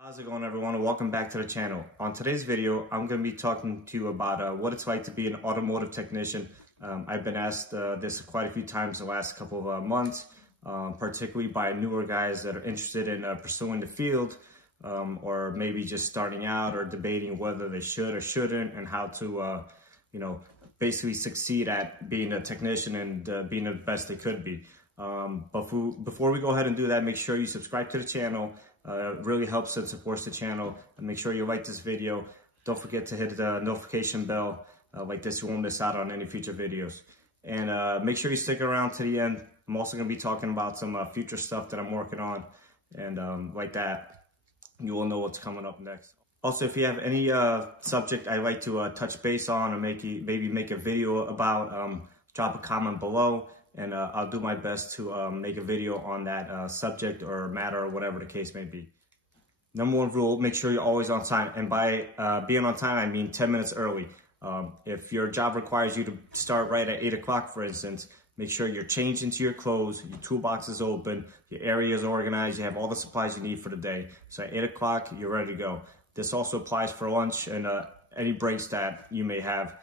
How's it going, everyone, and welcome back to the channel. On today's video, I'm going to be talking to you about what it's like to be an automotive technician. I've been asked this quite a few times the last couple of months, particularly by newer guys that are interested in pursuing the field, or maybe just starting out or debating whether they should or shouldn't, and how to, basically succeed at being a technician and being the best they could be. But before we go ahead and do that, make sure you subscribe to the channel. It really helps and supports the channel. And make sure you like this video. Don't forget to hit the notification bell. Like this, you won't miss out on any future videos. And make sure you stick around to the end. I'm also going to be talking about some future stuff that I'm working on. And like that, you will know what's coming up next. Also, if you have any subject I'd like to touch base on or maybe make a video about, drop a comment below. And I'll do my best to make a video on that subject or matter or whatever the case may be. Number one rule, make sure you're always on time. And by being on time, I mean 10 minutes early. If your job requires you to start right at 8 o'clock, for instance, make sure you're changed into your clothes, your toolbox is open, your area is organized, you have all the supplies you need for the day. So at 8 o'clock, you're ready to go. This also applies for lunch and any breaks that you may have.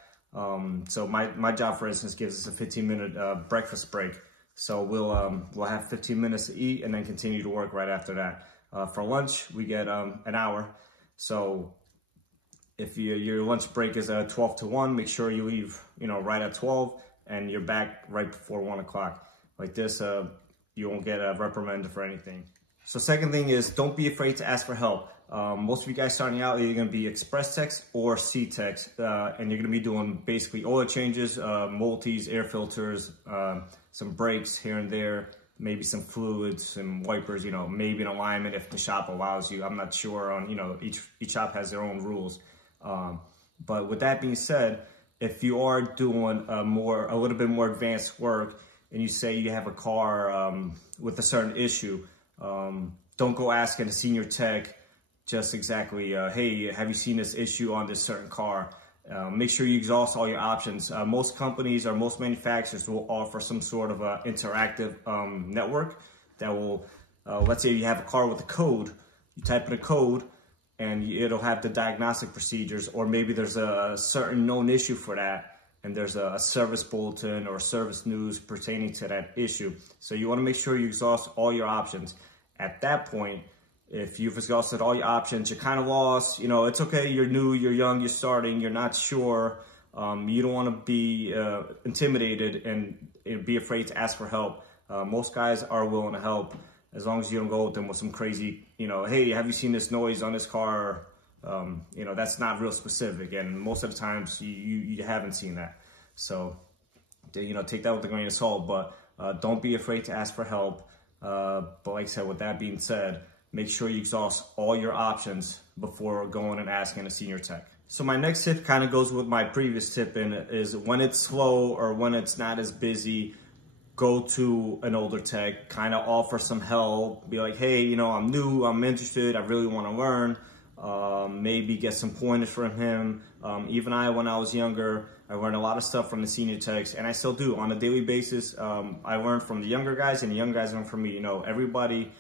So my job, for instance, gives us a 15-minute breakfast break. So we'll have 15 minutes to eat and then continue to work right after that. For lunch, we get an hour. So if your lunch break is 12 to 1, make sure you leave right at 12 and you're back right before 1 o'clock. Like this, you won't get reprimanded for anything. So second thing is, don't be afraid to ask for help. Most of you guys starting out, you're going to be express techs or C techs, and you're going to be doing basically oil changes, multis, air filters, some brakes here and there, maybe some fluids, some wipers, maybe an alignment if the shop allows you. I'm not sure on, each shop has their own rules. But with that being said, if you are doing a little bit more advanced work and you say you have a car with a certain issue, don't go asking a senior tech just exactly, hey, have you seen this issue on this certain car? Make sure you exhaust all your options. Most companies or most manufacturers will offer some sort of interactive network that will, let's say you have a car with a code, you type in a code and it'll have the diagnostic procedures, or maybe there's a certain known issue for that and there's a service bulletin or service news pertaining to that issue. So you want to make sure you exhaust all your options. At that point, if you've exhausted all your options, you're kind of lost. It's okay. You're new, you're young, you're starting, you're not sure. You don't want to be intimidated and be afraid to ask for help. Most guys are willing to help as long as you don't go with them with some crazy, hey, have you seen this noise on this car? That's not real specific. And most of the times you haven't seen that. So, take that with a grain of salt, but don't be afraid to ask for help. But like I said, with that being said, make sure you exhaust all your options before going and asking a senior tech. So my next tip kind of goes with my previous tip, and is when it's slow or when it's not as busy, go to an older tech, kind of offer some help, be like, hey, I'm new, I'm interested, I really want to learn. Maybe get some pointers from him. Even when I was younger, I learned a lot of stuff from the senior techs, and I still do on a daily basis. I learned from the younger guys, and the young guys learn from me. Everybody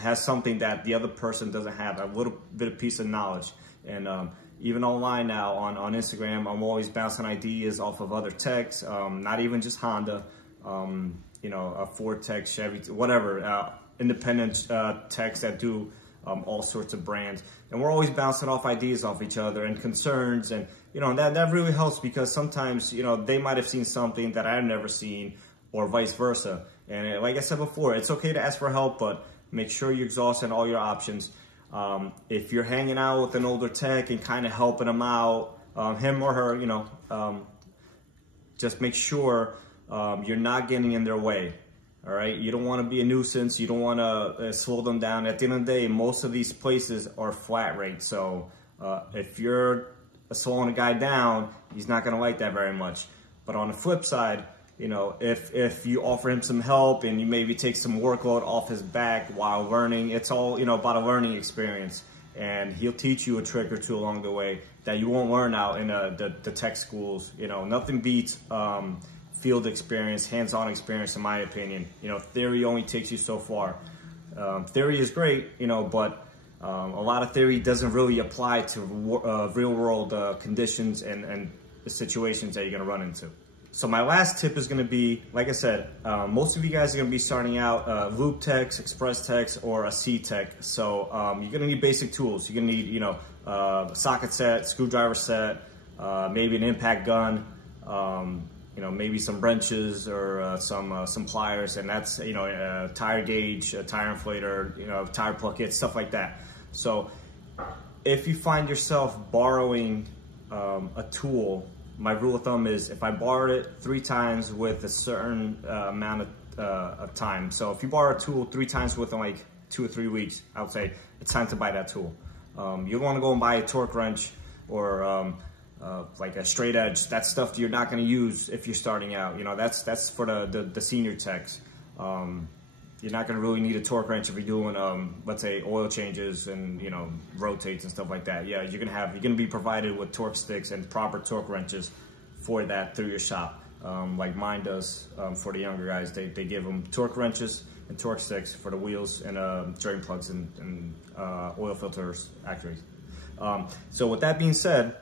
has something that the other person doesn't have, a little bit of piece of knowledge. And even online now on Instagram, I'm always bouncing ideas off of other techs, not even just Honda, a Ford tech, Chevy, whatever, independent techs that do all sorts of brands. And we're always bouncing off ideas off each other and concerns. And, that really helps, because sometimes, they might have seen something that I've never seen, or vice versa. And like I said before, it's okay to ask for help, but make sure you're exhausting all your options. If you're hanging out with an older tech and kind of helping him out, him or her, just make sure you're not getting in their way. All right, you don't want to be a nuisance. You don't want to slow them down. At the end of the day, most of these places are flat rate. So if you're slowing a guy down, he's not going to like that very much. But on the flip side, if you offer him some help and you maybe take some workload off his back while learning, it's all, about a learning experience. And he'll teach you a trick or two along the way that you won't learn out in the tech schools. Nothing beats field experience, hands-on experience, in my opinion. Theory only takes you so far. Theory is great, but A lot of theory doesn't really apply to real world conditions and the situations that you're gonna run into. So my last tip is gonna be, like I said, most of you guys are gonna be starting out loop techs, express techs, or a C tech. So you're gonna need basic tools. You're gonna need, you know, a socket set, screwdriver set, maybe an impact gun, you know, maybe some wrenches or some pliers, and that's, you know, a tire gauge, a tire inflator, you know, tire plug kit, stuff like that. So if you find yourself borrowing a tool, my rule of thumb is if I borrowed it 3 times with a certain amount of time. So if you borrow a tool 3 times within like 2 or 3 weeks, I would say it's time to buy that tool. You want to go and buy a torque wrench or like a straight edge. That's stuff you're not going to use if you're starting out. You know, that's for the senior techs. You're not going to really need a torque wrench if you're doing, let's say, oil changes and, you know, rotates and stuff like that. Yeah, you're going to be provided with torque sticks and proper torque wrenches for that through your shop. Like mine does for the younger guys. They give them torque wrenches and torque sticks for the wheels and drain plugs and oil filters, actually. So with that being said,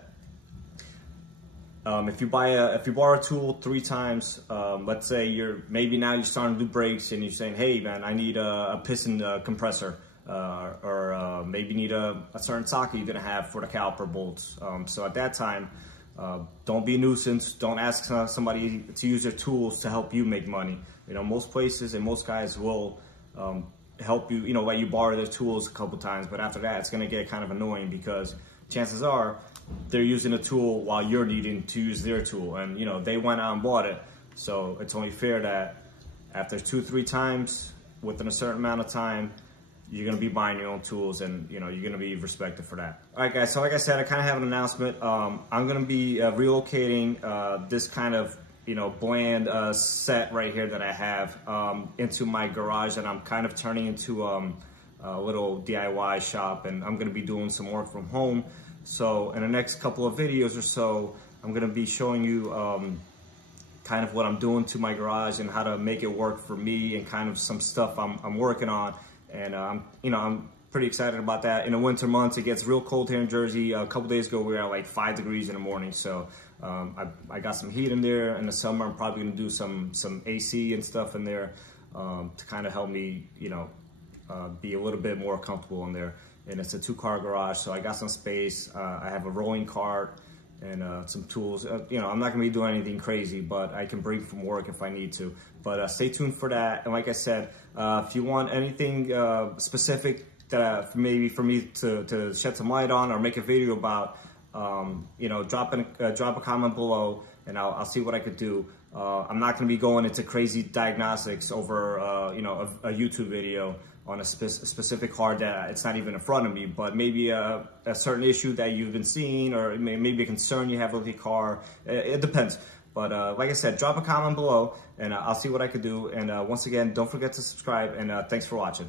if you borrow a tool 3 times, let's say maybe now you're starting to do brakes and you're saying, hey man, I need a piston compressor, or maybe need a certain socket you're gonna have for the caliper bolts. So at that time, don't be a nuisance. Don't ask somebody to use their tools to help you make money. You know, most places and most guys will help you, you know, let you borrow their tools a couple times, but after that, it's gonna get kind of annoying because chances are they're using a tool while you're needing to use their tool, and you know they went out and bought it. So it's only fair that after 2-3 times within a certain amount of time, you're gonna be buying your own tools, and you know you're gonna be respected for that. All right, guys. So like I said, I kind of have an announcement. I'm gonna be relocating this kind of, you know, bland set right here that I have into my garage, and I'm kind of turning into a little DIY shop, and I'm gonna be doing some work from home. So in the next couple of videos or so, I'm gonna be showing you kind of what I'm doing to my garage and how to make it work for me, and kind of some stuff I'm working on. And I'm pretty excited about that. In the winter months, it gets real cold here in Jersey. A couple days ago, we were at like 5 degrees in the morning. So I got some heat in there. In the summer, I'm probably gonna do some AC and stuff in there to kind of help me, you know, be a little bit more comfortable in there. And it's a 2-car garage, so I got some space. I have a rolling cart and some tools. You know, I'm not gonna be doing anything crazy, but I can bring from work if I need to. But stay tuned for that. And like I said, if you want anything specific that maybe for me to shed some light on or make a video about, you know, drop a comment below, and I'll see what I could do. I'm not gonna be going into crazy diagnostics over, you know, a YouTube video on a specific car that it's not even in front of me, but maybe a certain issue that you've been seeing, or maybe a concern you have with your car. It depends. But like I said, drop a comment below, and I'll see what I could do. And once again, don't forget to subscribe, and thanks for watching.